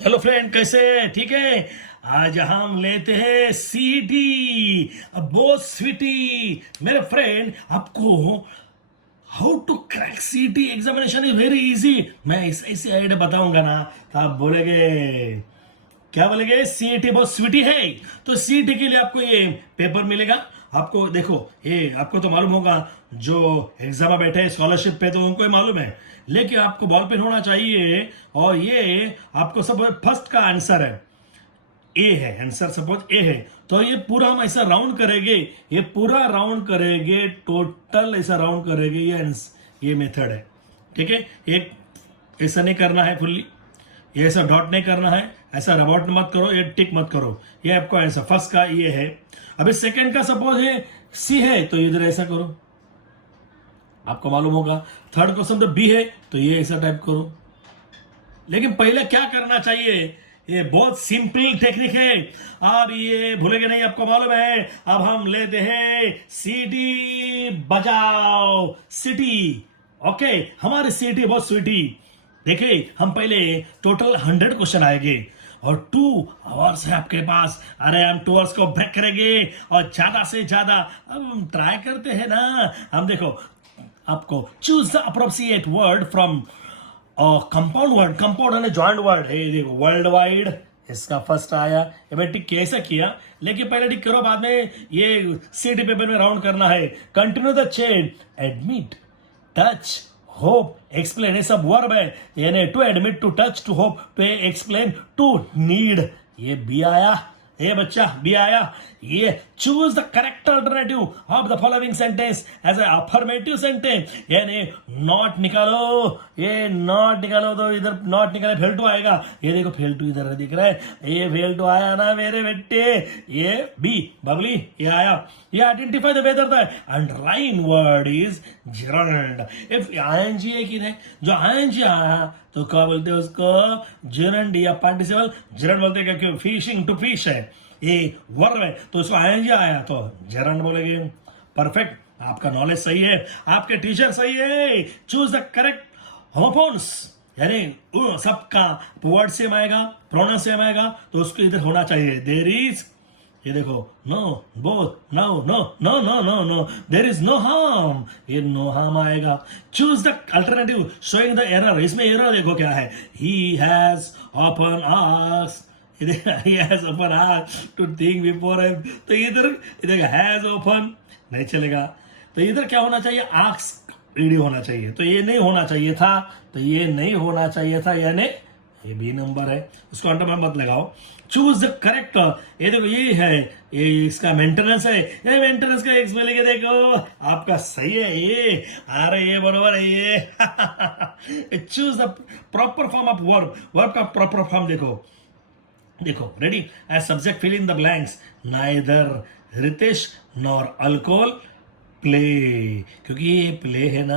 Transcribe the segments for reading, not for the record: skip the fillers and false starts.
Hello friend, कैसे हैं? ठीक है। आज हम लेते हैं सीटी, बहुत स्वीटी। मेरे फ्रेंड, आपको हाउ टू क्रैक सीटी एग्जामिनेशन इज वेरी इजी। मैं ऐसी आइडिया बताऊंगा ना, तो आप बोलेंगे, क्या बोलेंगे, सीईटी बहुत स्वीटी है। तो सीईटी के लिए आपको ये पेपर मिलेगा। आपको देखो, ये आपको तो मालूम होगा, जो एग्जाम में बैठे स्कॉलरशिप पे तो उनको ही मालूम है, लेकिन आपको बॉल पेन होना चाहिए। और ये आपको सब फर्स्ट का आंसर है, ए है आंसर, सपोज ए है, तो ये पूरा हम ऐसा राउंड करेंगे, ये पूरा राउंड करेंगे, टोटल ऐसा राउंड करेंगे। ये मेथड है, ठीक है। एक ऐसा नहीं करना है फुल्ली, ये ऐसा डॉट नहीं करना है, ऐसा रबॉट मत करो, ये टिक मत करो। ये आपको आंसर फर्स्ट का ये है। अभी सेकंड का सपोज है सी है, तो इधर ऐसा करो, आपको मालूम होगा। थर्ड क्वेश्चन तो बी है, तो ये ऐसा टाइप करो। लेकिन पहले क्या करना चाहिए, ये बहुत सिंपल टेक्निक है, और ये भूलेंगे नहीं, आपको मालूम है। अब हम लेते हैं सीटी बजाओ सिटी। ओके, हमारी सिटी बहुत स्वीटी। देखिए, हम पहले टोटल 100 क्वेश्चन आएंगे, और 2 आवर्स है आपके पास। अरे हम 2 आवर्स को ब्रेक करेंगे, और ज्यादा से ज्यादा अब हम ट्राई करते हैं ना। हम देखो, आपको choose the appropriate word from compound word. Compound है जॉइंट वर्ड है, देखो वर्ल्ड वाइड, इसका फर्स्ट आया। ये मैं टिक कैसा किया, लेकिन पहले टिक करो, बाद में ये सीटी पेपर में राउंड करना है। Continue the chain, admit, touch, hope, explain, ये सब वर्ब है। यानी to admit, to touch, to hope, to explain, to need. ये बी आया, ये बच्चा बी आया। ये choose the correct alternative of the following sentence as a affirmative sentence. यानी नॉट निकालो, ये नॉट निकालो, तो इधर नॉट निकाले फेल टू आएगा। ये देखो फेल टू इधर दिख रहा है, ये फेल टू आया ना मेरे बेटे। ये बी बबली, ये आया। ये identify the whether the underline word is gerund। If ING है कि नहीं, जो आईएनजी आया तो क्या बोलते हैं उसको, gerund या पार्टिसिपल। gerund बोलते हैं क्यों, फिशिंग, टू फिश है, ये वर्ब है, तो उसको आईएनजी आया तो gerund बोलेंगे। परफेक्ट, आपका नॉलेज सही है, आपके टीचर सही है। चूज द करेक्ट होमोफोन्स, यानी सबका वर्ड सेम आएगा, प्रोनाउन सेम आएगा, तो उसको इधर होना चाहिए देयर इज। ये देखो, no, both, no, no, no, no, no, no, there is no harm, ये नो हार्म आएगा। Choose the alternative showing the error. इसमें एरर देखो क्या है, he has open asked, he has open eyes to think before him। तो इधर has open नहीं चलेगा, तो इधर क्या होना चाहिए, आस्क ईडी होना चाहिए। तो ये नहीं होना चाहिए था, तो ये नहीं होना चाहिए था, यानी ये बी नंबर है, उसको अंडर में मत लगाओ। चूज द करेक्ट, ये देखो ये है, ये इसका मेंटेनेंस है, ये मेंटेनेंस का एक्स लेके देखो, आपका सही है ये। अरे ये बरोबर है ये। Choose the proper form of verb, verb का प्रॉपर फॉर्म देखो। देखो, ready, as subject fill in the blanks, neither Ritesh nor alcohol play, क्योंकि ये प्ले है ना,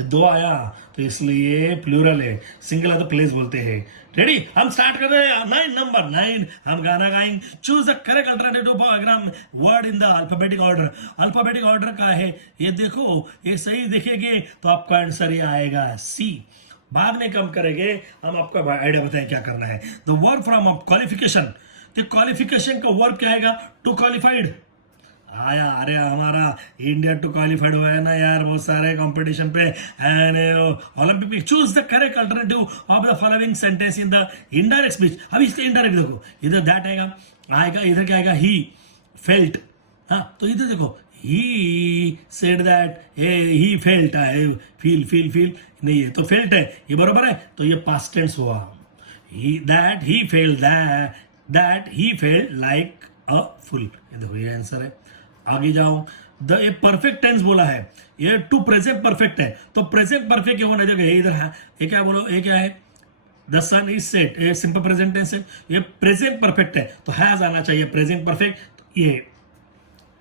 ये 2 आया तो इसलिए प्लूरल है, सिंगल है तो प्लेस बोलते हैं। रेडी, हम स्टार्ट कर रहे हैं। 9 नंबर 9 हम गाना गाएंगे। Choose the correct alternative program word in the alphabetic order. Alphabetic order का है, ये देखो, ये सही देखेंगे तो आपका आंसर ये आएगा सी। बाद में कम करेंगे, हम आपको आइडिया बताएं क्या करना है। द वर्ब फ्रॉम क्वालिफिकेशन, तो क्वालिफिकेशन का वर्ब क्या आएगा, टू क्वालिफाइड आया। अरे हमारा इंडिया टू क्वालिफाइड हुआ है ना यार, बहुत सारे कंपटीशन पे एंड ओलंपिक में। Choose the correct alternative of the following sentence in the indirect speech. अब इसका इनडायरेक्ट देखो, इधर दैट आएगा, इधर क्या आएगा, ही फेल्ट। हाँ, तो इधर देखो, he said that, he felt है, फील नहीं है, तो फेल्ट है, ये बरोबर है, तो ये पास्ट टेंस हुआ। That he failed, that he failed like a full. ये देखो, ये आंसर है। आगे जाओ, द ये परफेक्ट टेंस बोला है, ये टू प्रेजेंट परफेक्ट है, तो प्रेजेंट परफेक्ट क्यों होने जगह इधर है, ये क्या बोलो, ये क्या है, द सन इज सेट, ये सिंपल प्रेजेंट टेंस है, ये प्रेजेंट परफेक्ट है, तो हैज आना चाहिए प्रेजेंट परफेक्ट, तो ये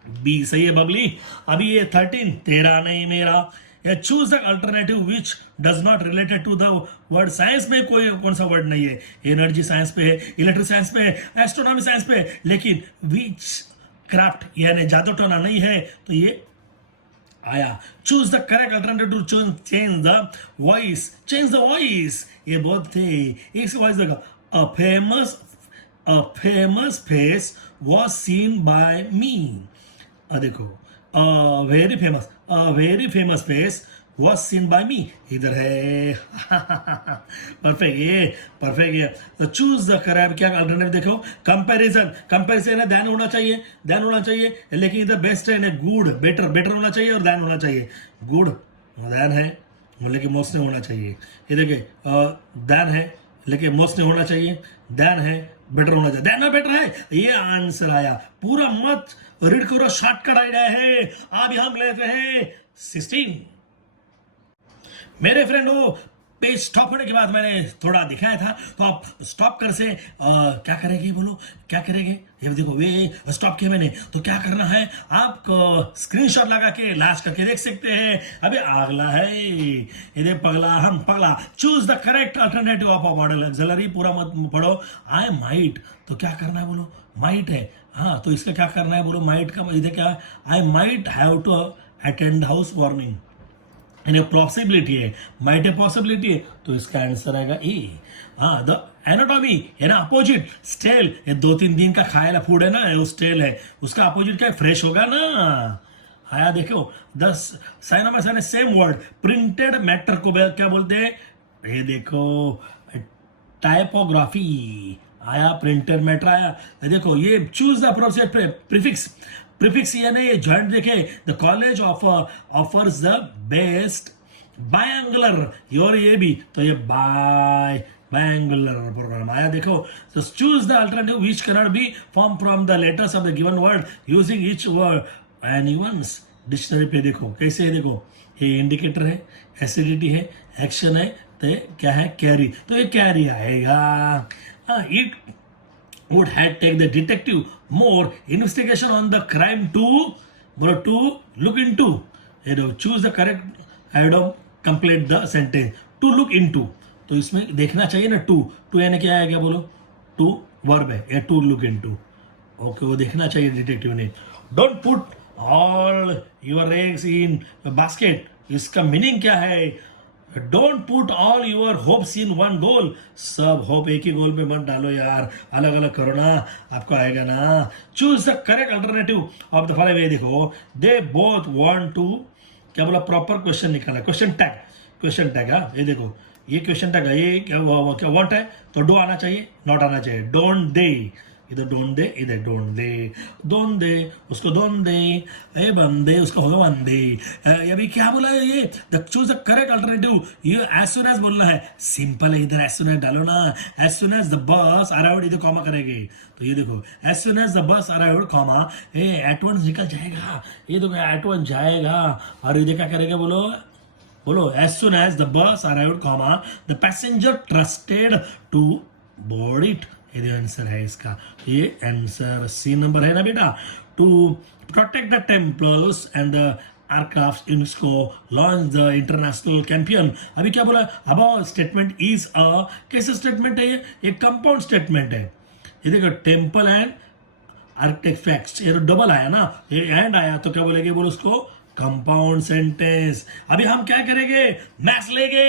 बी सही है बबली। अभी ये 13 तेरा नहीं मेरा। या choose the alternative which does not related to the word. Science में कोई कौन सा वर्ड नहीं है, एनर्जी साइंस पे है, इलेक्ट्रिक साइंस पे है, एस्ट्रोनॉमी साइंस पे है, लेकिन विच क्राफ्ट यानी जादू टोना नहीं है, तो ये आया। Choose the correct alternative to change the voice, change the voice, ये बहुत थे, एक वॉइस देखा, A famous face was seen by me. देखो, a very famous face was seen by me. इधर है परफेक्ट ये तो चूज द करेक्ट क्या अल्टरनेटिव देखो कंपैरिजन है ध्यान होना चाहिए लेकिन इधर बेस्ट है गुड बेटर होना चाहिए और ध्यान होना चाहिए गुड ध्यान है लेकिन मोस्ट नहीं होना चाहिए ये देखिए ध्यान है लेकिन मोस्ट नहीं होना चाहिए ध्यान है बेटर होना चाहिए ध्यान में बेटर है ये आंसर आया पूरा मत रीड करो शॉर्टकट आइडिया है अभी हम लेते हैं 16 मेरे फ्रेंड हो पेज स्टॉप होने के बाद मैंने थोड़ा दिखाया था तो आप स्टॉप कर से क्या करेंगे बोलो क्या करेंगे ये देखो वे स्टॉप किया मैंने तो क्या करना है आप स्क्रीनशॉट लगा के लास्ट करके देख सकते हैं अभी अगला है ये पगला choose the correct alternative of a model axillary पूरा मत पढ़ो आई माइट तो क्या करना है बोलो माइट है हाँ तो इसका क्या करना है बोलो माइट का इधर क्या I might have to attend house warming possibility है माइट है पॉसिबिलिटी है तो इसका आंसर आएगा ए हाँ द एनाटॉमी है ना अपोजिट स्टेल ये 2-3 दिन का खाएला फूड है ना वो स्टेल है उसका अपोजिट क्या फ्रेश होगा ना आया देखो 10 sign same word printed matter को क्या बोलते हैं ये देखो टाइपोग्राफी आया प्रिंटेड मैटर आया देखो ये चूज द अप्रोप्रिएट प्रीफिक्स यानी जॉइंट देखे the college offers the best biangular और ये भी तो ये बायंगुलर प्रोग्राम आया देखो तो choose the alternative which can not be form from the letters of the given word using each word anyone's dictionary पे देखो कैसे है देखो ये इंडिकेटर है एसिडिटी है एक्शन है तो क्या है कैरी तो ये कैरी आएगा it would have take the detective more investigation on the crime to look into choose the correct item complete the sentence to look into तो इसमें देखना चाहिए ना टू यानी क्या है क्या बोलो टू वर्ब है या टू लुक इनटू ओके वो देखना चाहिए डिटेक्टिव ने don't put all your eggs in basket इसका मीनिंग क्या है don't put all your hopes in one goal सब होप एक ही गोल पे मत डालो यार अलग अलग करो ना आपको आएगा ना choose the correct alternative of the following देखो दे बोथ वांट टू क्या बोला प्रॉपर क्वेश्चन निकाला क्वेश्चन टैग हाँ ये देखो ये क्वेश्चन टैग है ये क्या वांट है तो डू आना चाहिए नॉट आना चाहिए डोंट दे इधर डोंट दे इधर डोंट दे उसको डोंट दे ए बंदे उसको भगवान दे अभी क्या बोला है ये चूज द करेक्ट अल्टरनेटिव ये एज सुन एज बोलना है सिंपल है इधर एज सुन एज डालो ना as soon as the bus around इधर कॉमा करेंगे तो ये देखो as soon as the bus around comma a at once निकल जाएगा ये देखो एट वंस जाएगा और इधर क्या करेगा बोलो as soon as the bus around comma the passenger trusted to board it ये आंसर है इसका ये आंसर सी नंबर है ना बेटा to protect the temples and the aircraft UNESCO launch the international campaign अभी क्या बोला अब स्टेटमेंट इज अ कैसे स्टेटमेंट है ये कंपाउंड स्टेटमेंट है ये देखो टेम्पल एंड आर्किटेक्ट ये डबल आया ना ये एंड आया तो क्या बोलेंगे बोलो उसको कंपाउंड सेंटेंस अभी हम क्या करेंगे मैथ्स लेंगे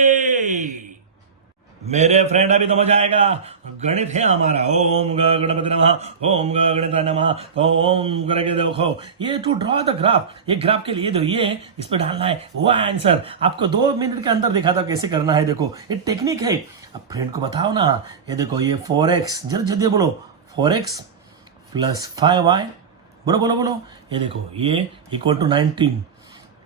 मेरे फ्रेंड अभी समझ आएगा गणित है हमारा ओम गणपति नमः ओम गणिताय नमः ओम करके देखो ये टू ड्रॉ द ग्राफ ये ग्राफ के लिए दो ये इस पे डालना है वो आंसर आपको 2 मिनट के अंदर दिखा था कैसे करना है देखो ये टेक्निक है अब फ्रेंड को बताओ ना ये देखो ये 4x जल्दी बोलो 4x + 5y बोलो ये देखो ये = 19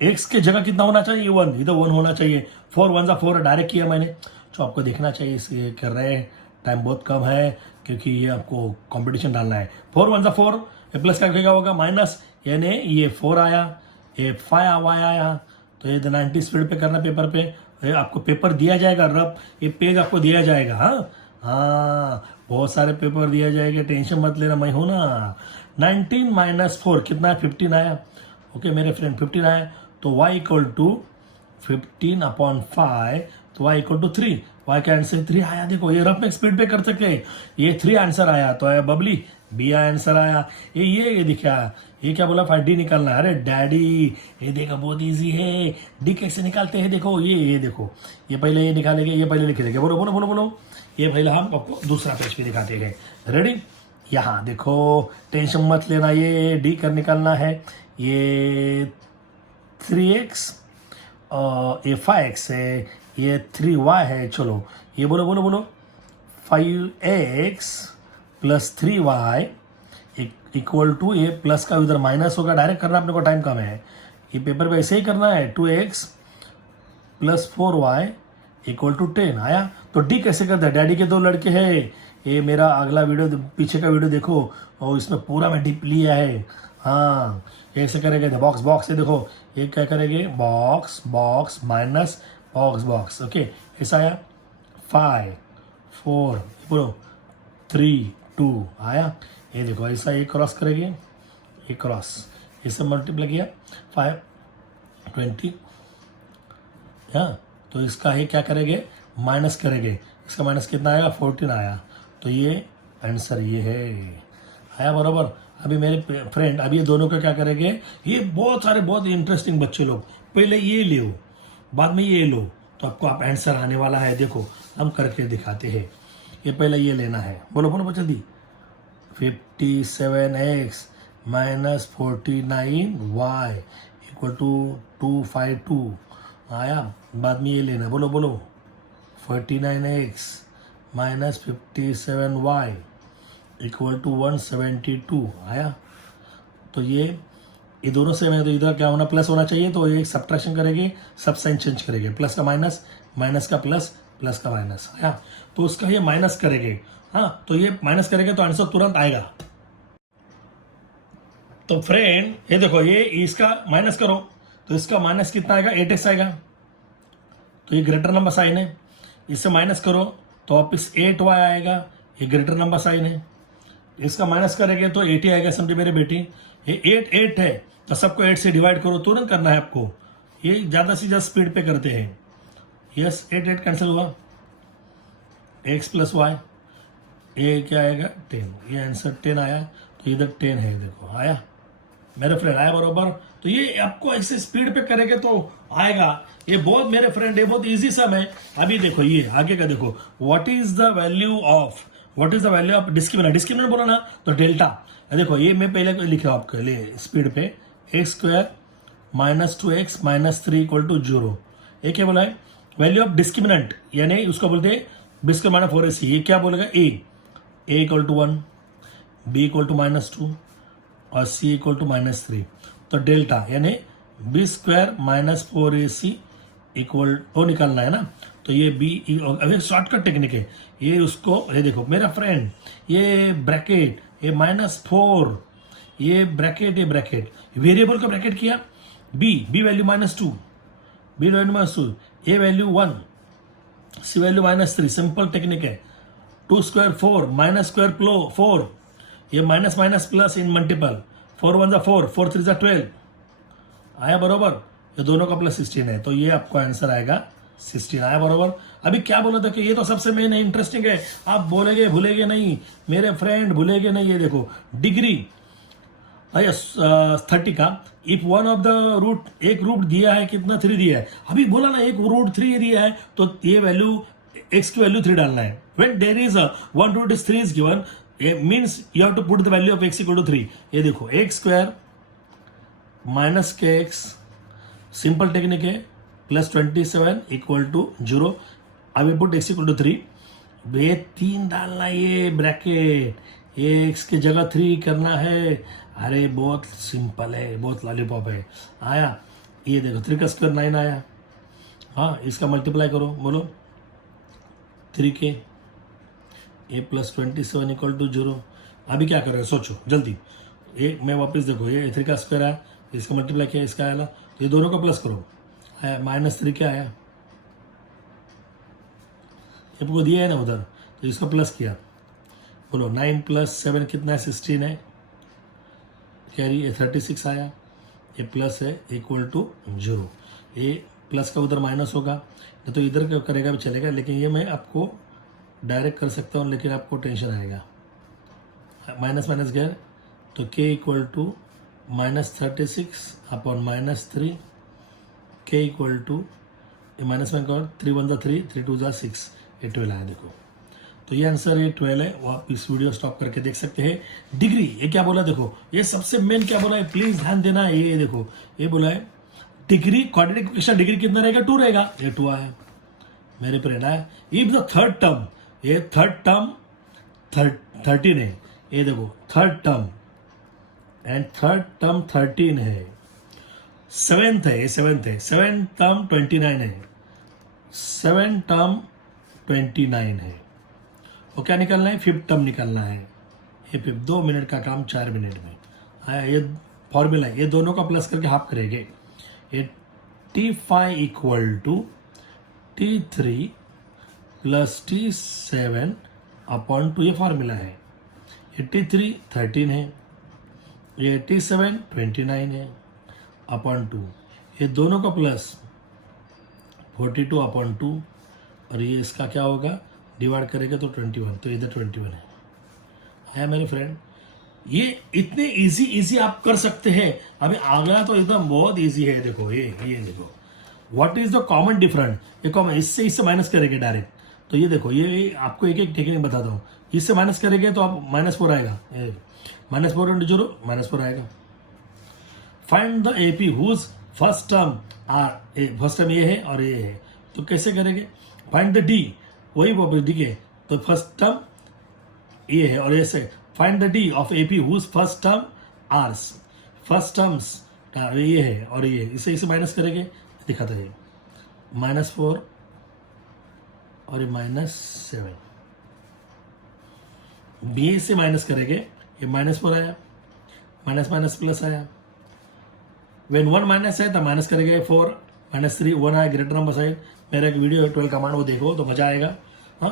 x के जगह कितना होना चाहिए 1 इधर 1 होना चाहिए 4 1 4 डायरेक्ट किया मैंने तो आपको देखना चाहिए इसे कर रहे हैं टाइम बहुत कम है क्योंकि ये आपको कंपटीशन डालना है 4 1 4 प्लस का क्या होगा माइनस यानी ये 4 आया ये 5 आया तो ये 90 स्पीड पे करना पेपर पे आपको पेपर दिया जाएगा रफ ये पेज आपको दिया जाएगा हाँ बहुत सारे पेपर दिया जाएगा टेंशन मत लेना मैं हूँ ना 19 - 4 कितना है 15 आया ओके मेरे फ्रेंड 15 आया तो y = 15/5 तो y = 3 y का आंसर 3 आया देखो ये रफ में स्पीड पे कर सकते हैं ये 3 आंसर आया तो है बबली बी आंसर आया ये दिखा ये क्या बोला 5D निकालना है अरे डैडी ये देखो बहुत इजी है डी कैसे निकालते हैं देखो ये देखो ये पहले ये निकालेंगे ये पहले लिख देंगे बोलो ये पहले हम आपको दूसरा पेज भी दिखाते हैं। रेडी? यहाँ देखो, टेंशन मत लेना, ये डी कर निकालना है। ये 3x और ये 5x है, ये 3y है। चलो ये बोलो बोलो बोलो, 5x plus 3y equal to, ये प्लस का उधर माइनस होगा, डायरेक्ट करना अपने को, टाइम कम है। ये पेपर पे ऐसे ही करना है। 2x plus 4y equal to 10 आया। तो डी कैसे करते हैं? डैडी के दो लड़के हैं, ये मेरा अगला वीडियो, पीछे का वीडियो देखो, और इसमें पूरा मैं डिप लिया है। हाँ, ऐसे करेंगे, बॉक्स बॉक्स से देखो, ये क्या करेंगे, box box minus box box. Okay, ऐसा आया। 5 4 बोलो 3 2 आया। ये देखो ऐसा, ये क्रॉस करेंगे, ये क्रॉस, इससे मल्टीप्लाई किया 5 20। हाँ, तो इसका ही क्या करेंगे, माइनस करेंगे। इसका माइनस कितना आएगा, 14 आया। तो ये आंसर ये है, आया बराबर। अभी मेरे फ्रेंड, अभी ये दोनों का क्या करेंगे, ये बहुत सारे बहुत इंटरेस्टिंग बच्चे लोग, पहले ये लो बाद में ये लो, तो आपको आप आंसर आने वाला है। देखो हम करके दिखाते हैं। ये पहले ये लेना है, बोलो बोलो जल्दी। 57x minus 49y equal to 252 आया। बाद में ये लेना, बोलो बोलो 49x minus 57y equal to 172 आया। तो ये दोनों सेम है, तो इधर क्या होना, प्लस होना चाहिए। तो ये सब्ट्रैक्शन करेंगे, सब साइन चेंज करेंगे, प्लस का माइनस, माइनस का प्लस, प्लस का माइनस आया। तो उसका ये माइनस करेंगे। हाँ, तो ये माइनस करेंगे तो आंसर तुरंत आएगा। तो फ्रेंड ये देखो, ये इसका माइनस करो तो इसका माइनस कितना आएगा, 8x आएगा। तो ये ग्रेटर नंबर साइन है। इससे माइनस करो तो वापिस 8y आएगा, ये ग्रेटर नंबर साइन है। इसका माइनस करेंगे तो 80 आएगा। समझे मेरे बेटी, ये 8 है तो सबको 8 से डिवाइड करो, तुरंत करना है आपको। ये ज़्यादा से ज़्यादा स्पीड पे करते हैं। यस, 8 कैंसिल हुआ, x प्लस वाई, ये क्या आएगा 10। ये आंसर 10 आया। तो इधर 10 है, देखो आया मेरे फ्रेंड, आया बरोबर। तो ये आपको ऐसे स्पीड पे करेंगे तो आएगा। ये बहुत मेरे फ्रेंड, ये बहुत इजी सम है। अभी देखो ये आगे का देखो, what is the value of discriminant. Discriminant बोला ना तो डेल्टा। देखो ये मैं पहले लिख रहा हूँ आपके लिए स्पीड पे, x square minus 2x minus 3 equal to 0। ये क्या बोला है, वैल्यू ऑफ डिस्क्रिमिनेंट, यानी उसको बोलते हैं बिस्कर माइनस 4ac। ये क्या बोलेगा, A equal to 1, B equal to minus 2 और सी इक्वल टू माइनस 3। तो डेल्टा यानी B square minus 4ac equal वो निकालना है ना। तो ये बी, अभी शॉर्टकट टेक्निक है ये। उसको ये देखो मेरा फ्रेंड, ये ब्रैकेट, ये -4, ये ब्रैकेट वेरिएबल का ब्रैकेट किया, बी वैल्यू -2, बी वैल्यू -2, ए वैल्यू 1, सी वैल्यू -3। सिंपल टेक्निक है। 2 स्क्वायर 4 माइनस स्क्वायर 4, ये माइनस माइनस प्लस इन मल्टीपल, 4 1 4, 4 3 12 आया बरोबर। ये दोनों का प्लस 16 है, तो ये आपको आंसर आएगा 16 आया बरोबर। अभी क्या बोला था कि ये तो सबसे मेन है, इंटरेस्टिंग है, आप बोलेगे भूलेगे नहीं मेरे फ्रेंड, भूलेगे नहीं। ये देखो डिग्री 30 का, if one of the root, एक रूट दिया है कितना, 3 दिया है। अभी बोला ना एक रूट 3 दिया है, तो ये वैल्यू x की वैल्यू 3 डालना है। When there is one root is 3 is given, means you have to put the value of x equal to 3। ये देखो x square minus kx, simple technique है, प्लस 27 इक्वल टू 0। अभी put x equal to 3, ये 3 डालना, ये bracket, ये x की जगह 3 करना है। अरे बहुत सिंपल है, बहुत लॉलीपॉप है। आया, ये देखो 3 का स्क्वायर 9 आया। हाँ, इसका मल्टीप्लाई करो, बोलो 3k, ये प्लस 27 इक्वल टू 0। अभी क्या कर रहे हो सोचो जल्दी। ये मैं वापस देखो, ये 3 का स्क्वायर आया, इसका मल्टीप्लाई किया, इसका आया, तो ये दोनों का प्लस करो, आया -3 क्या आया, आपको दिया है ना उधर, तो इसका प्लस किया। बोलो 9 प्लस 7 कितना है, 16 है। कैरी, ये 36 आया, ये प्लस है इक्वल टू 0। ये प्लस का उधर माइनस होगा, तो इधर क्या करेगा भी चलेगा, लेकिन ये मैं आपको डायरेक्ट कर सकता हूँ, लेकिन आपको टेंशन आएगा। माइनस माइनस गया तो k equal to -36 upon -3, k equal to minus में 3 1 3, 3 2 6, ये 12 आया। देखो तो ये आंसर ये 12 है, वो आप इस वीडियो स्टॉप करके देख सकते हैं। डिग्री ये क्या बोला देखो, ये सबसे मेन क्या बोला है, प्लीज ध्यान देना। ये देखो ये बोला है डिग्री क्वाड्रेटिक इक्वेशन डिग्री कितना रहेगा, 2 रहेगा, ये 2 आया मेरे प्रेरणा है। इफ द थर्ड टर्म, ये थर्ड टर्म 13 है, ये देखो third term and third term 13 है, सेवेंथ है, ये सेवेंथ है, सेवेंथ टर्म 29 है, सेवन टर्म 29 है, वो क्या निकलना है, फिफ्थ टर्म निकलना है। ये 2 मिनट का काम 4 मिनट में आया, ये फॉर्मूला है, ये दोनों का प्लस करके हाफ करेंगे। ये T5 equal to T3 plus T7 upon 2, ये फॉर्मूला है। ये T3 13 है, ये T7 29 है अपॉन 2, ये दोनों का प्लस 42 अपॉन 2, और ये इसका क्या होगा, डिवाइड करेंगे तो 21, तो इधर 21 है मेरे फ्रेंड। ये इतने इजी आप कर सकते हैं। अभी अगला तो एकदम बहुत इजी है, देखो ये देखो what is the common difference, ये कॉमन इससे माइनस करेंगे डायरेक्ट, तो ये देखो ये आपको एक टेक्निक बताता हूँ। इससे माइनस करेंगे तो आप -4 आएगा, -4 इंटू 0 -4 आएगा। Find the AP whose first term first term ये है और ये है, तो कैसे करेंगे, फाइंड द डी, वही वापस डी के, तो फर्स्ट टर्म ये है और ऐसे find the d of AP whose first term are, first terms ये है और ये, इसे माइनस करेंगे, दिखाता है -4 और ये -7, बी से माइनस करेंगे, ये -4 आया, माइनस प्लस आया, वेन 1 माइनस है तो माइनस करेंगे 4 -3 1 आया, ग्रेटर नंबर साइड। मेरा एक वीडियो है 12 कमांड, वो देखो तो मजा आएगा। हाँ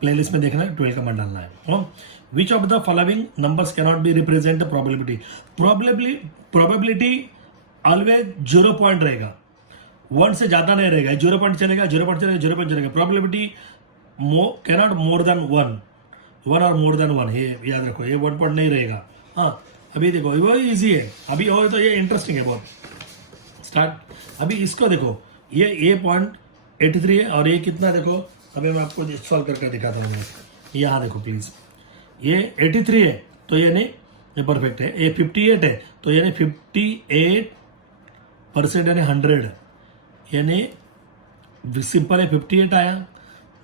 प्लेलिस्ट में देखना है, 12 कमांड डालना है। हाँ विच of the following numbers cannot be represent probability, probability always 0 point रहेगा, 1 से ज्यादा नहीं रहेगा, 0 पॉइंट चलेगा, 0 पॉइंट चलेगा, 0 पॉइंट चलेगा। प्रोबेबिलिटी कैनॉट मोर देन 1 और मोर देन 1, ये याद रखो, ये 1 पॉइंट नहीं रहेगा। हाँ अभी देखो वो इजी है, अभी और तो ये इंटरेस्टिंग है बहुत। स्टार्ट, अभी इसको देखो, ये पॉइंट 83 है और ये कितना देखो, अभी मैं आपको सॉल्व करके दिखाता हूँ। यहाँ देखो प्लीज, ये 83 है तो ये नहीं, ये परफेक्ट है। ये 58 है तो यानी 58% यानी 100, यानी सिंपल है, 58 आया,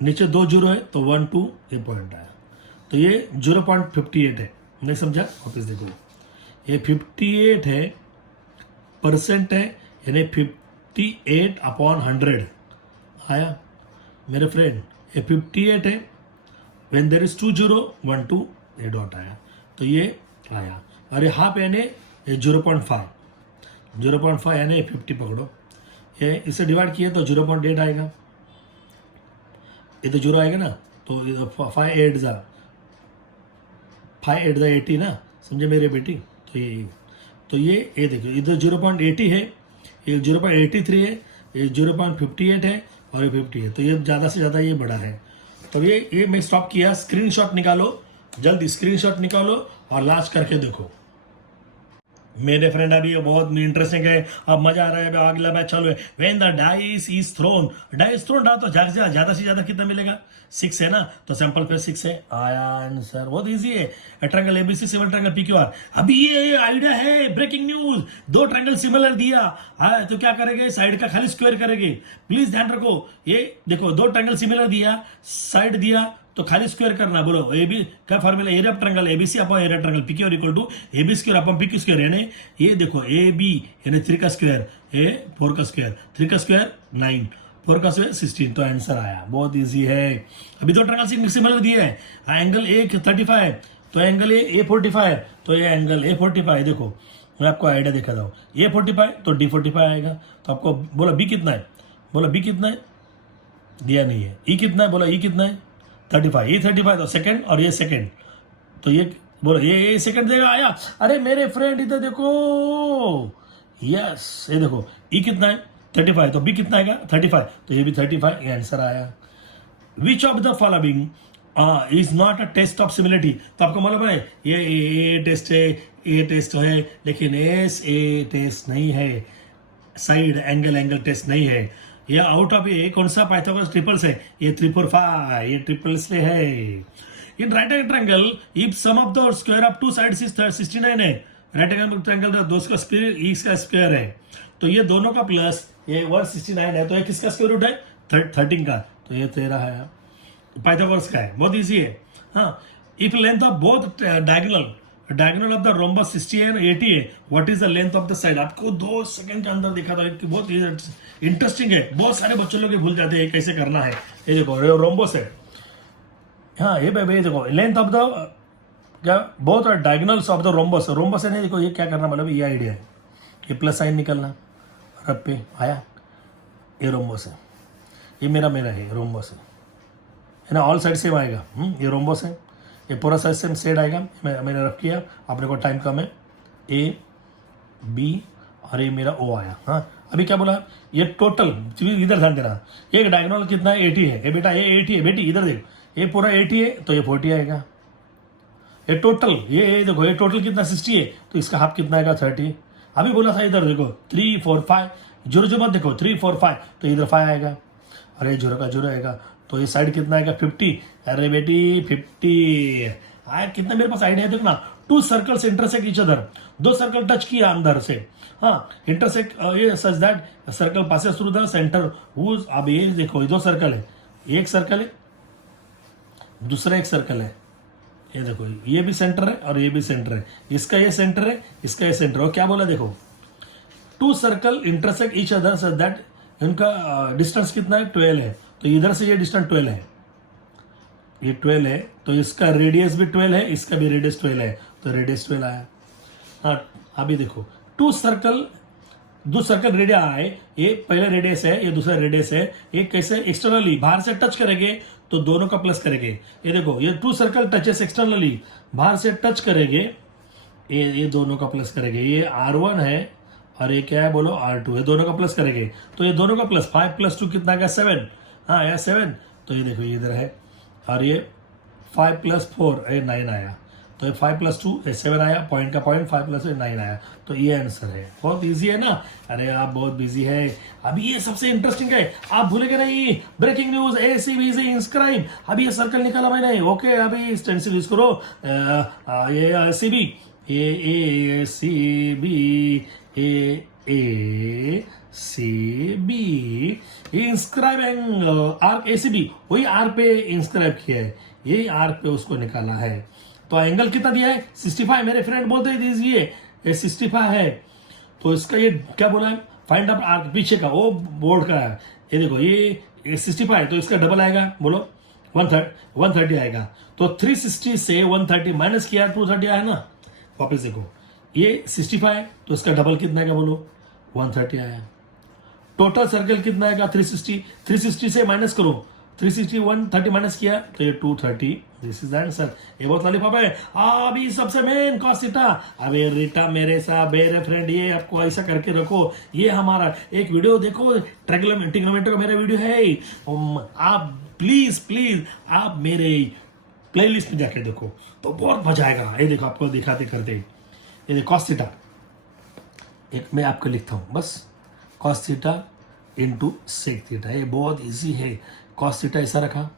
नीचे 2 जीरो है तो 1 2 ये पॉइंट आया, तो ये 0.58 है। नहीं समझा, वापस देखो, ये 58 है, परसेंट है, यानी 58 अपॉन 100 आया मेरे फ्रेंड। ये 58 है, व्हेन देयर इज 2 0 1 2 ये डॉट आया, तो ये आया। और ये हाफ यानी 0.5 यानी 50 पकड़ो, ये इसे डिवाइड किए तो 0.8 आएगा, ये तो 0 आएगा ना, तो 5 8 ज़ा 80 ना, समझे मेरे बेटी। तो ये देखो, इधर 0.80 है, ये 0.83 है, ये 0.58 है और ये 50 है, तो ये ज़्यादा से ज़्यादा ये बड़ा है। तो ये मैं स्टॉप किया, स्क्रीनशॉट निकालो, जल्दी स्क्रीनशॉट निकालो और लास्ट करके देखो मेरे फ्रेंड। अभी ये बहुत इंटरेस्टिंग है, अब मजा आ रहा है, अगला मैच चालू है। When the dice is thrown, dice thrown रहा तो ज्यादा से ज्यादा कितना मिलेगा, 6 है ना, तो सैंपल पे 6 है, आया आंसर। बहुत इजी है, triangle ABC similar triangle PQR. अभी ये आइडिया है, ब्रेकिंग न्यूज, 2 ट्रायंगल सिमिलर दिया तो क्या करेंगे, साइड का खाली स्क्वायर करेंगे। प्लीज ध्यान रखो, ये देखो 2 ट्रायंगल सिमिलर दिया, साइड दिया तो खाली स्क्वायर करना। बोलो ए बी क्या formula, area of triangle ABC upon area triangle PQR equal to AB square upon PQ square, यानी ये देखो ए बी यानी 3 का स्क्वायर, ए 4 का स्क्वायर, 3 का स्क्वायर 9, 4 का स्क्वायर 16, तो आंसर आया। बहुत इजी है। अभी 2 ट्रायंगल सिमिलर दिए हैं, एंगल ए 35 तो एंगल ए 45, तो ये एंगल ए 45 देखो, मैं आपको आइडिया दिखाता हूँ, ए 45 तो डी 45 आएगा। तो आपको बोला बी कितना है, बोला बी कितना है, दिया नहीं है। ई कितना है, बोला ई कितना है 35, ये 35 तो सेकंड और ये सेकंड, तो ये बोलो ये सेकंड देगा, आया। अरे मेरे फ्रेंड इधर देखो, यस ये देखो ई कितना है 35, तो बी कितना आएगा 35, तो ये भी 35, ये आंसर आया। Which of the following is not a test of similarity, तो आपको मालूम है ये टेस्ट है, ये टेस्ट है, लेकिन ए टेस्ट नहीं है, साइड एंगल टेस्ट नहीं है। ये आउट ऑफ ये कौन सा पाइथागोरस ट्रिपल्स है? ये 3 4 5, ये ट्रिपल्स में है। In right angle triangle if sum of the square of two sides is 69 है। राइट एंगल ट्रायंगल दो का स्क्वायर है, तो ये दोनों का प्लस ये 169 है, तो ये किसका स्क्वायर रूट है? 13 का, तो ये 13 है, पाइथागोरस का है, बहुत इजी है। हाँ, if length of both diagonal of the rhombus 60 है 80 है, what is the length of the side? आपको 2 सेकंड के अंदर दिखा था कि बहुत इंटरेस्टिंग है, बहुत सारे बच्चों लोग भूल जाते हैं कैसे करना है। ये देखो रोम्बस है, हाँ ये देखो लेंथ ऑफ द क्या both diagonals of the rhombus है नहीं, देखो ये क्या करना, मतलब ये आइडिया है, ये प्लस साइन निकलना रब पे आया, ये रोम्बस है, ये मेरा है रोम्बस है ना, ऑल साइड सेम आएगा। ये रोम्बस है, ये पूरा साइड सेम सेड आएगा। मैंने रख किया, अपने को टाइम कम है, ए बी और ये मेरा ओ आया। हाँ अभी क्या बोला, ये टोटल इधर ध्यान देना, ये डायगोनल कितना है? 80 है। ये बेटा ये 80 है, बेटी इधर देखो, ये पूरा 80 है तो ये 40 आएगा। ये टोटल ये देखो, ये टोटल कितना 60 है, तो इसका हाफ कितना आएगा? 30। अभी बोला था इधर देखो 3 4 5, जोर जो मत देखो 3 4 5, तो इधर 5 आएगा, अरे जोर का जोर आएगा, तो ये साइड कितना आएगा? 50। अरे बेटी 50 आया, कितना मेरे पास आइडिया है देखो ना। 2 circles intersect each other, 2 circle touch किया अंदर से, हाँ इंटरसेक्ट ये such that circle passes through the centre whose. अब ये देखो ये 2 सर्कल है, एक सर्कल है दूसरा एक सर्कल है, ये देखो ये भी सेंटर है और ये भी सेंटर है, इसका ये सेंटर है इसका ये सेंटर। और क्या बोला देखो, 2 circle intersect each other such that इनका डिस्टेंस कितना है? 12 है, तो इधर से ये डिस्टेंस 12 है, ये 12 है, तो इसका रेडियस भी 12 है, इसका भी रेडियस 12 है, तो रेडियस 12 आया। हाँ अभी देखो 2 सर्कल रेडिया आए, ये पहला रेडियस है ये दूसरा रेडियस है, ये कैसे एक्सटर्नली बाहर से टच करेंगे तो दोनों का प्लस करेंगे। ये देखो ये 2 सर्कल टचेस एक्सटर्नली बाहर से टच करेंगे, ये दोनों का प्लस करेंगे। ये R1 है और ये क्या है बोलो R2 है, दोनों का प्लस करेंगे, तो ये दोनों का प्लस 5 + 2 कितना का 7। हाँ यह 7, तो ये देखो ये इधर है, और ये 5 + 4 ये 9 आया, तो ये 5 + 2 ये 7 आया, पॉइंट का पॉइंट 5 + 9 आया, तो ये आंसर है। बहुत इजी है ना? अरे आप बहुत बिजी है। अभी ये सबसे इंटरेस्टिंग है, आप भूलेंगे नहीं, ब्रेकिंग न्यूज ACBC इंस्क्राइब, अभी ये सर्कल निकाला मैंने, ओके अभी स्टेंसिल यूज करो, ये ACB inscribe angle arc ACB, वही आर पे इंस्क्राइब किया है, ये आर पे उसको निकाला है। तो एंगल कितना दिया है? 65। मेरे फ्रेंड बोलते हैं दीजिए ये 65 है, तो इसका ये क्या बोला है? फाइंड आउट आर्क, पीछे का वो बोर्ड का है, ये देखो ये 65 है, तो इसका डबल आएगा बोलो 130 आएगा, तो 360 से 130 माइनस किया 230 आया ना। वापस देखो ये 65 है, तो इसका डबल कितना आएगा बोलो 130 आया। टोटल सर्कल कितना आएगा? 360 से माइनस करो, 360 130 माइनस किया तो ये 230, दिस इज आंसर। ये बहुत लॉलीपॉप है। अभी सबसे मेन कॉस थीटा, अबे रीटा मेरे साथ मेरे फ्रेंड, ये आपको ऐसा करके रखो, ये हमारा एक वीडियो देखो ट्रिग्नोमेट्री का मेरा वीडियो है, आप प्लीज आप मेरे प्लेलिस्ट में जाके देखो तो बहुत मजा आएगा। ये देखो आपको दिखाते करते, ये देखो कॉस थीटा, एक मैं आपको लिखता हूँ बस, cos theta into sec theta, ये बहुत इजी है। कॉस थीटा ऐसा रखा,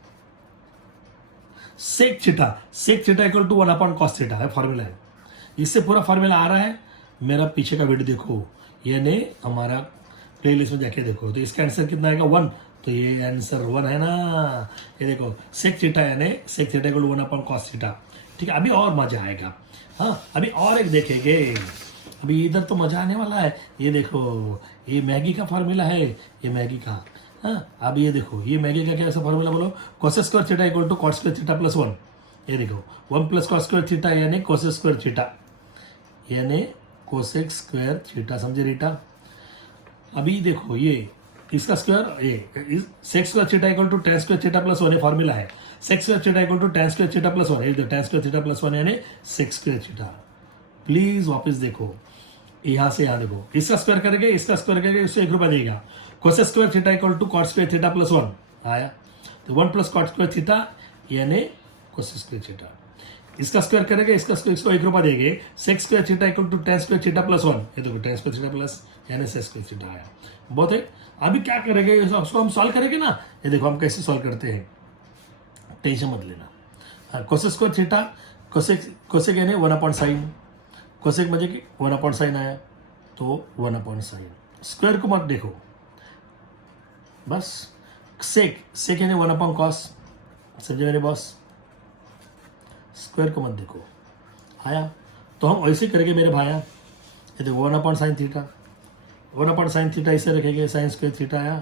sec theta equal to 1/cos theta है, फॉर्मूला है। इससे पूरा फॉर्मूला आ रहा है, मेरा पीछे का वीडियो देखो, यानी हमारा प्लेलिस्ट में जाके देखो, तो इसका आंसर कितना आएगा 1, तो ये आंसर 1 है ना। ये देखो सेक थीटा यानी sec theta equal to 1/cos theta. ठीक है, अभी और मजा आएगा। हाँ अभी और एक देखेंगे, अभी इधर तो मजा आने वाला है। ये देखो ये मैगी का फार्मूला है, ये मैगी का। हाँ अब ये देखो ये मैगी का क्या ऐसा फार्मूला बोलो, cos² theta equal to cot² theta plus 1। ये देखो 1 + cos² थीटा यानी cos² थीटा यानी cos² थीटा, समझे रीटा। अभी देखो ये इसका स्क्वायर, ये sec² theta equal to tan² theta plus 1 formula है। sec² theta equal to tan² theta plus 1, ये tan² थीटा प्लस 1 यानी sec² थीटा। प्लीज वापस देखो, यहां से यहां देखो, इसका स्क्वायर करेंगे इसका स्क्वायर करेंगे, इससे 1 रुपया देगा। cos² theta equal to cot² theta plus 1 आया, तो 1 + cot² थीटा यानी cos² थीटा। इसका स्क्वायर करेंगे, इसका स्क्वायर, इसको 1 रुपया देंगे, sec square theta equal to tan square theta plus 1, ये देखो टेन स्क्वायर थीटा प्लस यानी सेक्स स्क्वायर थीटा आया। बहुत है। अभी क्या करेंगे, इसको हम सॉल्व करेंगे ना, ये देखो हम कैसे सॉल्व करते हैं, टेंशन मत लेना। हाँ, कोसेक स्क्वायर थीटा, कोसेक यानी 1/sin, कोसेक मजे की 1/sin आया, तो 1/sin, स्क्वायर को मत देखो बस, सेक यानी 1/cos, समझे मेरे बॉस, स्क्वायर को मत देखो। आया, तो हम ऐसे करेंगे मेरे भाया, ये देखो 1/sin थीटा, 1/sin थीटा इसे रखेंगे, साइन स्क्वायर थीटा आया,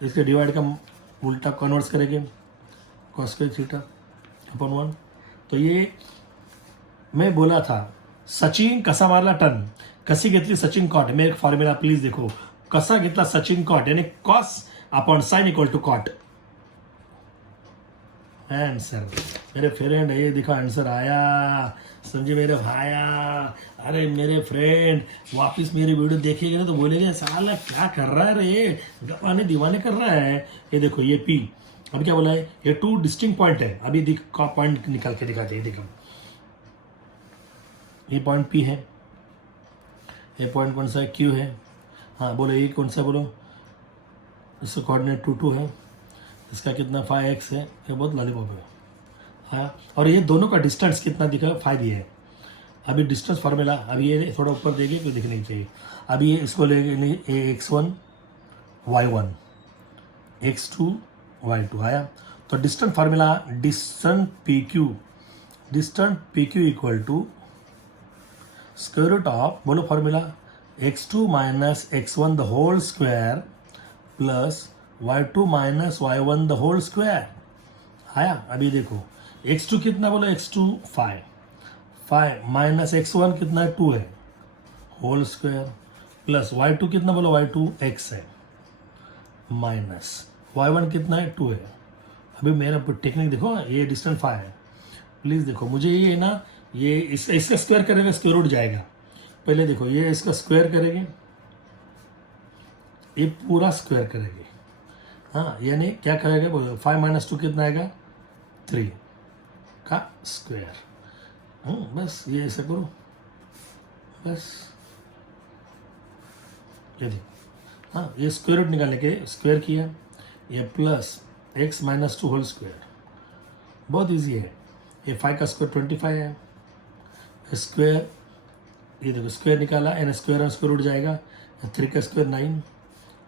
इसके डिवाइड का उल्टा कन्वर्स करेंगे, कॉस स्क्वायर थीटा अपॉन 1। तो ये मैं बोला था, सचिन कसा मारला टन, कशी घेतली सचिन कॉट, मैं एक फॉर्म्युला प्लीज देखो, कसा घेतला सचिन कॉट यानी cos upon sin equal to cot, answer मेरे फ्रेंड, ये दिखा आंसर आया, समझे मेरे भाया। अरे मेरे फ्रेंड वापिस मेरी वीडियो देखेंगे ना तो बोलेंगे साला क्या कर रहा है रे, गवाने दीवाने कर रहा है। ये देखो ये पी, अभी क्या बोला है, ये 2 डिस्टिंक्ट पॉइंट है, अभी दिख का पॉइंट निकाल के दिखाते हैं, देखो ये पॉइंट पी है, ये पॉइंट कौन सा है, क्यू है, हाँ बोलो ये कौन सा, बोलो इसका कोऑर्डिनेट 2 है, इसका कितना 5x है, ये बहुत लॉलीपॉप है। हाँ, और ये दोनों का डिस्टेंस कितना दिखा, 5 ये है। अभी डिस्टेंस फार्मूला, अभी ये थोड़ा ऊपर देंगे तो दिखना ही चाहिए। अभी ये इसको लेंगे x1 y1 x2 y2 आया, तो distance formula, distance PQ equal to square root of, बोलो formula, x2 minus x1 the whole square plus y2 minus y1 the whole square आया। अभी देखो x2 कितना, बोलो x2 5 माइनस x1 कितना है 2 है होल स्क्वायर प्लस y2 कितना, बोलो y2 x है माइनस y1 कितना है 2 है। अभी मेरा टेक्निक देखो, ये डिस्टेंस 5 है, प्लीज़ देखो मुझे ये ना, ये इसका स्क्वायर करेगा, स्क्वायर रूट जाएगा। पहले देखो ये इसका स्क्वायर करेंगे, ये पूरा स्क्वायर करेंगे, हाँ यानी क्या करेगा, 5 माइनस 2 कितना आएगा 3 का स्क्वायर, बस ये ऐसा करो, बस ये देखो, हाँ ये स्क्वायर रूट निकालने के स्क्वायर किया, ये plus x minus 2 whole square, बहुत इजी है। ये 5 का स्क्वायर 25 है, स्क्वायर ये देखो स्क्वायर निकाला, एन स्क्वायर और स्क्वायर रूट जाएगा, 3 का स्क्वायर 9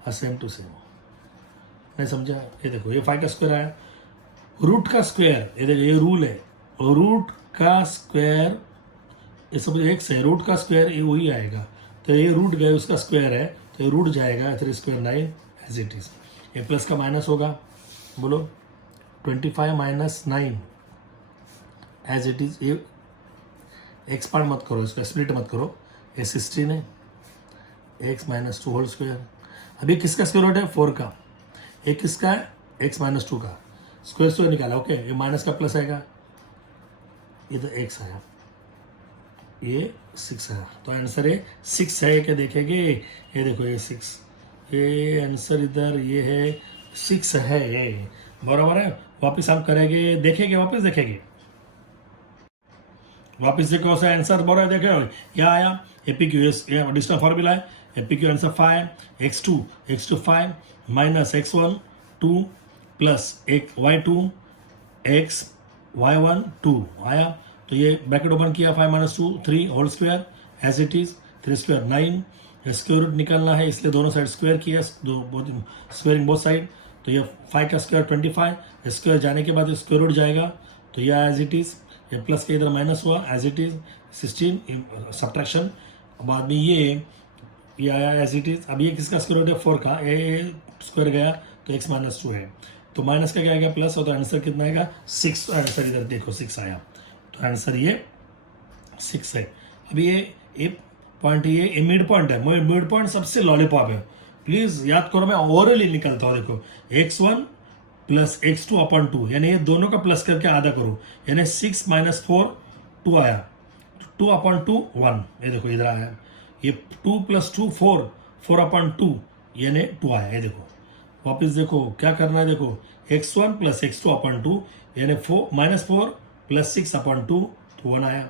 और सेम टू सेम, नहीं समझा। ये देखो ये 5 का स्क्वायर आया, रूट का स्क्वायर, ये देखो ये रूल है, रूट का स्क्वायर ये सब x है, रूट का स्क्वायर ये वही आएगा, तो ये रूट गए उसका स्क्वायर है, तो ये रूट जाएगा 3 स्क्वायर 9 एज इट इज, ये प्लस का माइनस होगा, बोलो 25 माइनस 9 एज इट इज, ये एक्सपांड मत करो, इसका स्प्लिट मत करो, ये 16 है, x माइनस 2 होल स्क्वायर। अभी किसका स्क्वायर रूट है 4 का, एक किसका है x माइनस 2 का, स्क्वायर स्क्वायर निकाला, ओके ये माइनस का प्लस आएगा, ये तो x आया, ये 6 आया, तो आंसर है 6 है क्या देखेंगे, ये देखो ये 6, ये आंसर इधर ये है 6 है, ये बराबर है। वापस हम करेंगे, देखेंगे वापस देखेंगे, वापस देखो सा आंसर बड़ा देखो क्या आया, एपीक्यू डिस्टेंस फार्मूला है, एपीक्यू answer 5 x2 5 minus x1 2 plus y2 x y1 2 आया, तो ये ब्रैकेट ओपन किया, 5 minus 2 3 whole square as it is, 3 square 9, square root निकालना है इसलिए दोनों साइड स्क्वायर किया, स्क्वायरिंग बोथ साइड, तो ये 5 का स्क्वायर 25, स्क्वायर जाने के बाद स्क्वायर रूट जाएगा, तो यह एज इट इज, ये प्लस के इधर माइनस हुआ एज इट इज 16 सब्ट्रैक्शन, बाद में ये आया एज इट इज। अब ये किसका स्क्वायर रूट है 4 का, ये स्क्वायर गया तो x माइनस 2 है, तो माइनस का क्या आएगा प्लस, और तो आंसर कितना आएगा 6, तो आंसर इधर देखो 6 आया, तो आंसर ये 6 है। अभी ये पॉइंट, ये मिड पॉइंट है, मिड पॉइंट सबसे लॉलीपॉप है, प्लीज याद करो, मैं ओरली निकलता हूँ, देखो x1 प्लस x2 अपॉन 2, यानी ये दोनों का प्लस करके आधा करो, यानी 6 माइनस 4 2 आया, 2 अपॉन 2 1, ये देखो इधर आया, ये 2 प्लस 2 4 अपॉन 2 यानी 2 आया, ये देखो वापस देखो क्या करना है, देखो x1 प्लस x2 अपॉन 2 यानी 4 माइनस 4 प्लस 6 अपॉन 2 तो 1 आया,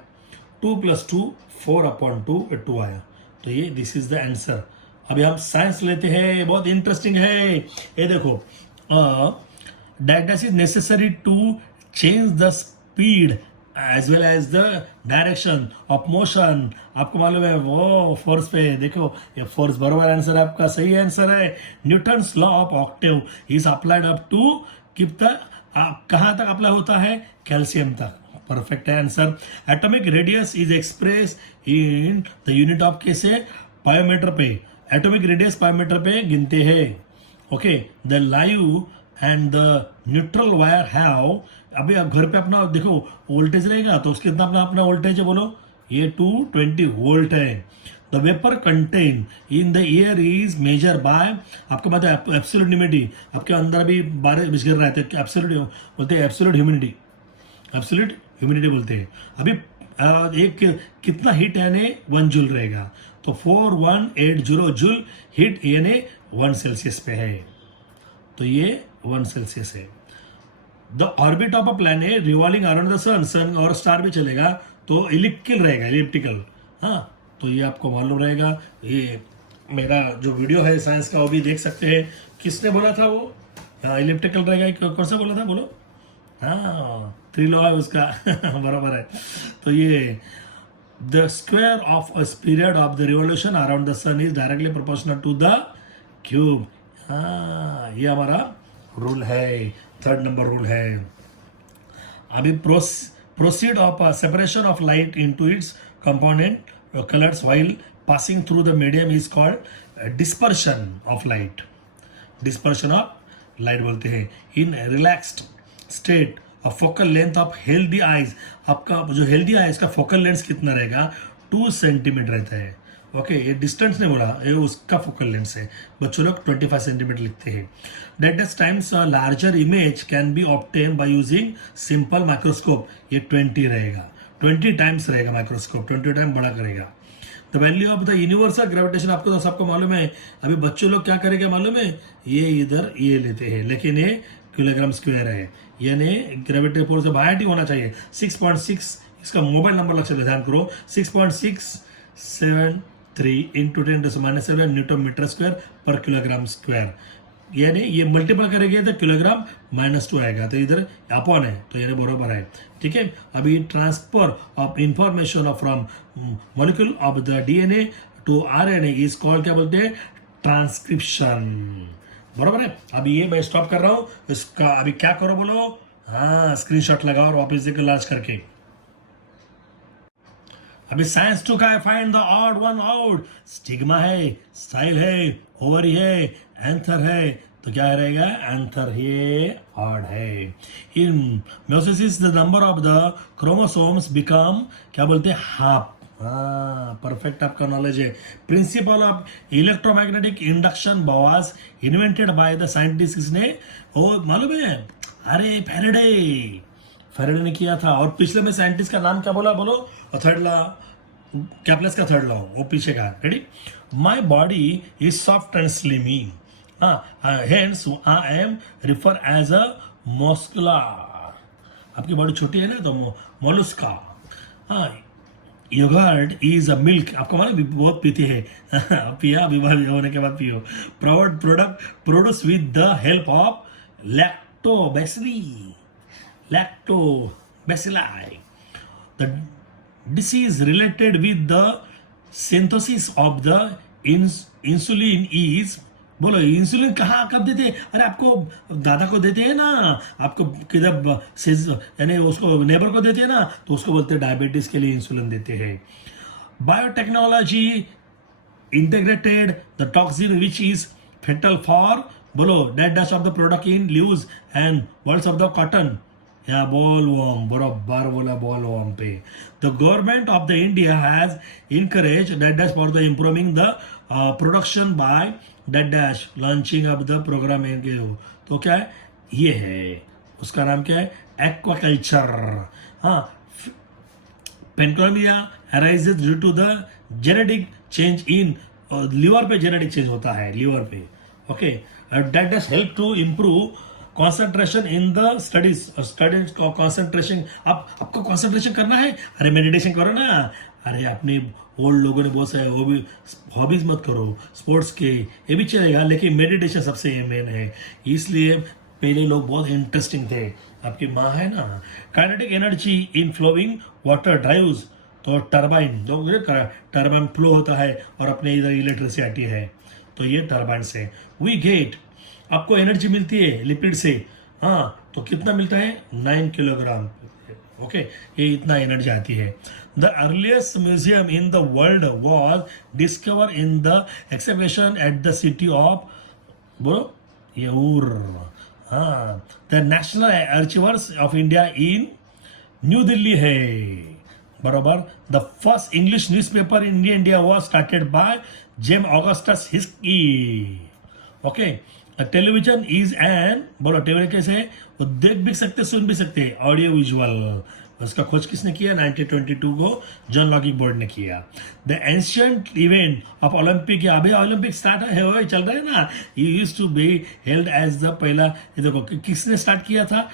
2 + 2 4/2 2 आया। तो ये दिस इज द आंसर। अभी हम साइंस लेते हैं, बहुत इंटरेस्टिंग है। ये देखो, that is necessary to change the speed as well as the direction of motion। आपको मालूम है वो फोर्स पे, देखो ये फोर्स बराबर आंसर है आपका, सही आंसर है। Newton's law of octave is applied up to किप तक, कहाँ तक अप्लाई होता है, कैल्शियम तक। परफेक्ट है answer. Atomic radius is express in the unit of कैसे, पायोमीटर पे। एटॉमिक रेडियस पायोमीटर पे गिनते हैं। Okay, the live and the neutral wire have, अभी आप घर पे अपना देखो वोल्टेज रहेगा तो उसके कितना अपना अपना वोल्टेज है, बोलो ये 220 वोल्ट है। The vapour contain in the air is measure by, आपको पता है एब्सोल्यूट ह्यूमिडिटी, आपके अंदर भी बारिश गिर रहा है तो एब्सोल्यूट बोलते हैं, एब्सोल्यूट ह्यूमिडिटी, एब्सोल्यूट ह्यूमिडिटी बोलते हैं। अभी एक कितना हीट यानी 1 जूल रहेगा, तो 4180 जूल हीट यानी 1 सेल्सियस पे है, तो ये 1 सेल्सियस है। The orbit of a planet revolving around the sun, sun और स्टार भी चलेगा तो इलिप्टिकल रहेगा, इलिप्टिकल। हाँ, तो ये आपको मालूम रहेगा। ये मेरा जो वीडियो है साइंस का वो भी देख सकते हैं। किसने बोला था वो, हाँ इलिप्टिकल रहेगा, कौन सा बोला था बोलो, हाँ 3 लॉ है उसका बराबर है। तो ये the square of a period of the revolution around the sun is directly proportional to the cube. हाँ, ये हमारा रूल है, 3rd नंबर रूल है। अभी process of separation of light into its component colours while passing through the medium is called dispersion of light. Dispersion of light बोलते हैं। In relaxed state of focal length of healthy eyes, आपका जो healthy eyes का focal length कितना रहेगा, 2 centimetre रहता है। Okay, ये डिस्टेंस नहीं बोला, ये उसका फोकल लेंथ है। बच्चों लोग 25 सेंटीमीटर लिखते हैं। That is times larger image can be obtain by using simple microscope, ये 20 रहेगा, 20 टाइम्स रहेगा माइक्रोस्कोप, 20 टाइम बड़ा करेगा। The value of the universal gravitation, आपको तो सबको मालूम है। अभी बच्चों लोग क्या करेंगे मालूम है, ये इधर ये लेते हैं, लेकिन ये किलोग्राम स्क्वायर है, यानी ग्रेविटी फोर्स बाहर ही होना चाहिए। 6.6, इसका मोबाइल नंबर लग सकता, ध्यान करो, 6.673 इंटू 10⁻⁷ न्यूटन मीटर स्क्वायर पर किलोग्राम स्क्वायर, यानी ये मल्टीपल करेंगे तो किलोग्राम -2 आएगा, तो इधर अपॉन है तो यानी बराबर है। ठीक है, अभी transfer of information from molecule of the DNA to RNA is called, क्या बोलते हैं, ट्रांसक्रिप्शन। बराबर है। अभी ये मैं स्टॉप कर रहा हूं, इसका अभी क्या करो बोलो, हाँ स्क्रीनशॉट लगाओ और वापस देखो लास्ट करके। अभी साइंस 2 का है, find the odd one out. Stigma है, स्टाइल है, ओवरी है, एंथर है, तो क्या रहेगा, एंथर ये ऑड है। In meiosis the number of the chromosomes become, क्या बोलते हैं, हाफ। हाँ, परफेक्ट आपका नॉलेज है। Principle of electromagnetic induction was invented by the scientist, किसने, वो मालूम है, अरे फैराडे, फैराडे ने किया था। और पिछले में साइंटिस्ट का नाम क्या बोला, बोलो, और 3rd लॉ, कैप्लस का 3rd लॉ, वो पीछे का, ready. My body is soft and slimy, hence I am refer as a muscular. आपकी बॉडी छोटी है ना, तो मोलस्का। हाँ, योगर्ट इज अ मिल्क, आपको मालूम बहुत पीते हैं पिया, बीमार होने के बाद पियो। Product produce with the help of lactobacilli. The disease related with the synthesis of the insulin is, बोलो इंसुलिन कहाँ कब देते हैं, अरे आपको दादा को देते हैं ना, आपको किधर यानी उसको नेबर को देते हैं ना, तो उसको बोलते हैं डायबिटीज के लिए इंसुलिन देते हैं। Biotechnology integrated the toxin which is fatal for, बोलो, dead dust of the product in leaves and balls of the cotton, या bollworm, बराबर बोला bollworm पे। The government of the India has encouraged dead dust for the improving the production by dead dash launching of the program के हो, तो क्या है, ये है उसका नाम क्या है, एक्वाकल्चर। हाँ, पेनक्लोमिया arises due to the genetic change in liver पे जेनेटिक चेंज होता है, लिवर पे। Okay, that does help to improve concentration in the studies concentration, आपको कंसंट्रेशन करना है, अरे मेडिटेशन करो ना। अरे अपने ओल्ड लोगों ने बहुत सारे हॉबीज मत करो, स्पोर्ट्स के ये भी चलेगा, लेकिन मेडिटेशन सबसे मेन है। इसलिए पहले लोग बहुत इंटरेस्टिंग थे। आपकी माँ है ना, kinetic energy in flowing water drives, तो टरबाइन टरबाइन फ्लो होता है और अपने इधर इलेक्ट्रिसिटी आती है, तो ये टरबाइन से वी गेट, आपको एनर्जी मिलती है लिपिड से। हाँ, तो कितना मिलता है 9 किलोग्राम। ओके, ये इतना एनर्जी आती है। The earliest museum in the world was discover in the excavation at the city of, बोलो येऊर। हाँ, the national archives of India in New Delhi है, बराबर। The first English newspaper in India was started by James Augustus Hicky. Okay, television is an, बोलो television कैसे है, वो देख भी सकते सुन भी सकते, ऑडियो विजुअल। उसका खोज किसने किया, 1922 को जॉन लॉगिंग बोर्ड ने किया। The ancient event of Olympic, अभी ओलंपिक स्टार्ट है, चल रहा है ना, ये used to be held as the पहला, ये देखो किसने स्टार्ट किया था,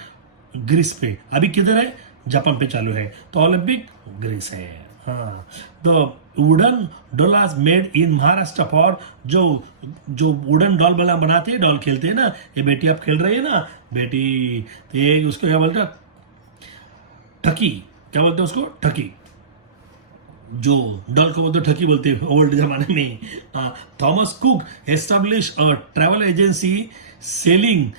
ग्रीस पे, अभी किधर है, जापान पे चालू है, तो ओलंपिक ग्रीस है। हाँ, the wooden dolls made in Maharashtra for, जो वुडन डॉल बनाते हैं, डॉल खेलते हैं ना, ये बेटी आप खेल रही है ना बेटी, तो ये उसको क्या बोलते हैं, ठकी, क्या बोलते हैं उसको, ठकी, जो डॉल को बोलते ठकी बोलते हैं ओल्ड जमाने में। Thomas cook establish travel agency selling,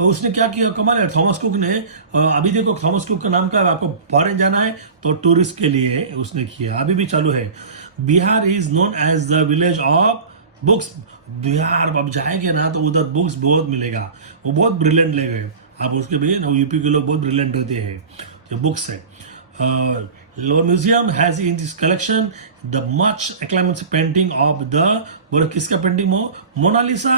उसने क्या किया, कमाल है थॉमस कुक ने। अभी देखो थॉमस कुक का नाम क्या है, आपको फॉरेन जाना है तो टूरिस्ट के लिए उसने किया, अभी भी चालू है। Bihar is known as the village of books, Bihar आप जाएंगे ना तो उधर बुक्स बहुत मिलेगा, वो बहुत ब्रिलियंट ले गए आप उसके भी ना, यूपी के लोग बहुत ब्रिलियंट रहते हैं, जो बुक्स है। Lower Museum has in this collection the much acclaimed painting of the, बोलो किसका पेंटिंग हो, मोनालिसा।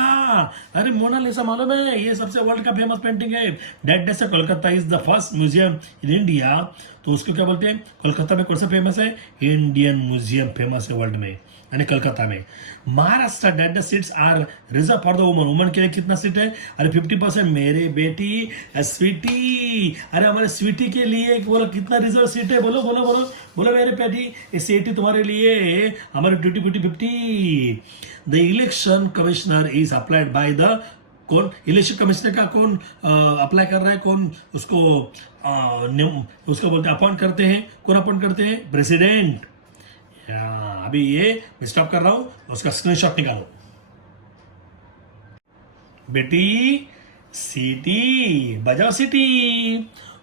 अरे मोनालिसा मालूम है, ये सबसे वर्ल्ड का फेमस पेंटिंग है। दैट से Kolkata is the first museum in India, तो उसको क्या बोलते हैं, कोलकाता में कौन सा फेमस है, इंडियन म्यूजियम फेमस है वर्ल्ड में, यानी कलकत्ता में। Maharashtra that seats are reserve for the woman, woman के लिए कितना सीट है, अरे 50%। मेरे बेटी स्वीटी, अरे हमारे स्वीटी के लिए बोलो कितना रिजर्व सीट है, बोलो बोलो बोलो बोलो मेरे बेटी, ये सीट तुम्हारे लिए, हमारे 50-50। The election commissioner is applied by the, कौन इलेक्शन कमिश्नर का कौन अप्लाई कर रहा है, कौन उसको उसको बोलते हैं अपॉइंट करते हैं, कौन अपॉइंट करते हैं, प्रेसिडेंट। अभी ये मैं स्टॉप कर रहा हूं, उसका स्क्रीनशॉट निकालो बेटी। सिटी बजाओ सिटी,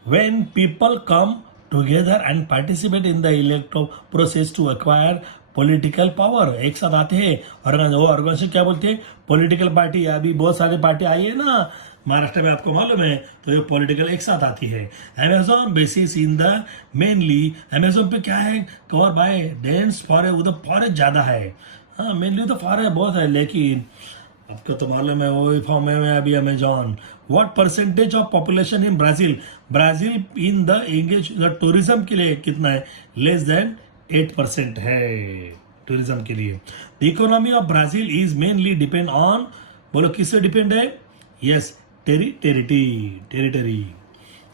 when people come together and participate in the electoral process to acquire political power, एक साथ आते हैं ऑर्गेनाइजेशन क्या बोलते हैं, पॉलिटिकल पार्टी। अभी बहुत सारी पार्टी आई है ना महाराष्ट्र में, आपको मालूम है, तो ये पॉलिटिकल एक साथ आती है। Amazon basis in the mainly, Amazon पे क्या है, कवर बाय डेंस फॉरेस्ट, उधर फॉरेस्ट ज्यादा है। हाँ, मेनली तो फॉरेस्ट बहुत है, लेकिन आपको तो मालूम है वो फॉर्म में अभी Amazon. What percentage of population in Brazil, Brazil in the engage the tourism के लिए कितना है, लेस देन 8% है टूरिज्म के लिए। The economy of Brazil is mainly depend on, बोलो किससे डिपेंड है, यस टेरिटरी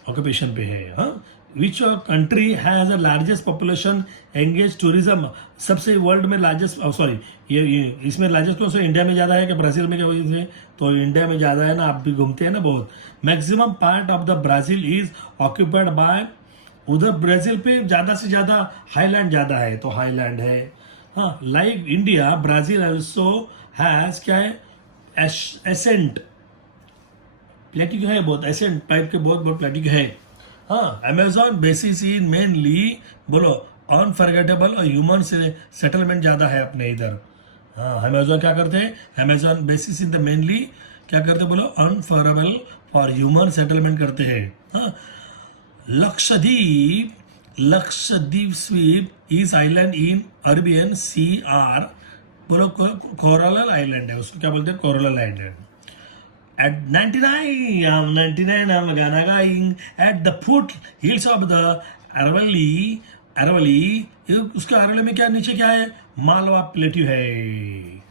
ऑक्यूपेशन पे है। हाँ, which country has a largest population engage tourism, सबसे वर्ल्ड में लार्जेस्ट, सॉरी ये इसमें लार्जेस्ट कौन सा, इंडिया में ज्यादा है कि ब्राजील में, क्या वजह से, तो इंडिया में ज्यादा है ना, आप भी घूमते हैं ना बहुत। Maximum part of the Brazil is occupied by, उधर ब्राजील पे ज्यादा से ज्यादा हाईलैंड ज्यादा है, तो हाईलैंड है। हाँ, like India Brazil also has क्या है, एसेंट प्लेटिक है, बहुत एसेंट टाइप के बहुत बहुत प्लेटिक है। हाँ, अमेजोन बेसिस इन मेनली, बोलो अनफॉरगेटेबल और ह्यूमन सेटलमेंट ज्यादा है अपने इधर। हाँ, अमेजोन क्या करते हैं, Amazon basis in the mainly क्या करते हैं, बोलो अनफॉरगेटेबल फॉर ह्यूमन सेटलमेंट करते हैं। हाँ, लक्षद्वीप स्वीप is island in Arabian sea are, बोलो कोरल आइलैंड है, उसको क्या बोलते हैं, coral island. At 99, I'm gonna going at the foot hills of the Aravalli, उसका अरवली में क्या नीचे क्या है, मालवा प्लेट्यू है।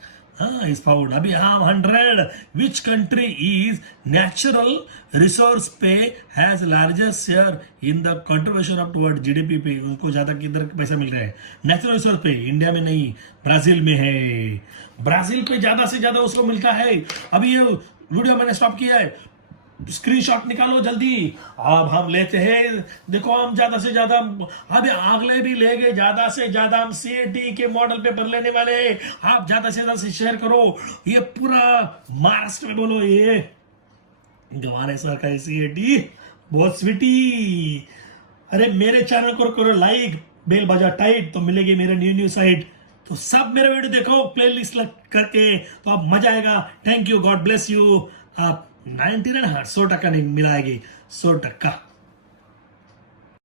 is found. अभी हम 100. Which country is natural resource pay has largest share in the contribution of toward GDP पे? उनको ज्यादा किधर पैसा मिल रहा है? नेचुरल रिसोर्स पे इंडिया में नहीं, ब्राजील में है. ब्राजील पे ज्यादा से ज्यादा उसको मिलता है. अभी ये वीडियो मैंने स्टॉप किया है, स्क्रीनशॉट निकालो जल्दी. अब हम लेते हैं, देखो हम ज्यादा से ज्यादा, अभी अगले भी लेंगे ज्यादा से ज्यादा. हम सीएटी के मॉडल पेपर लेने वाले हैं. आप ज्यादा से ज्यादा शेयर करो. ये पूरा महाराष्ट्र में बोलो, ये गंवाने सर का सीएटी बहुत स्वीटी. अरे मेरे चैनल को करो लाइक, बेल बजा टाइट, तो मिलेगी मेरे न्यू साइट. तो सब मेरे वीडियो देखो प्लेलिस्ट करके, तो आप मजा आएगा. Thank you, God bless you. आप 99 100% नहीं मिलाएगी, 100%.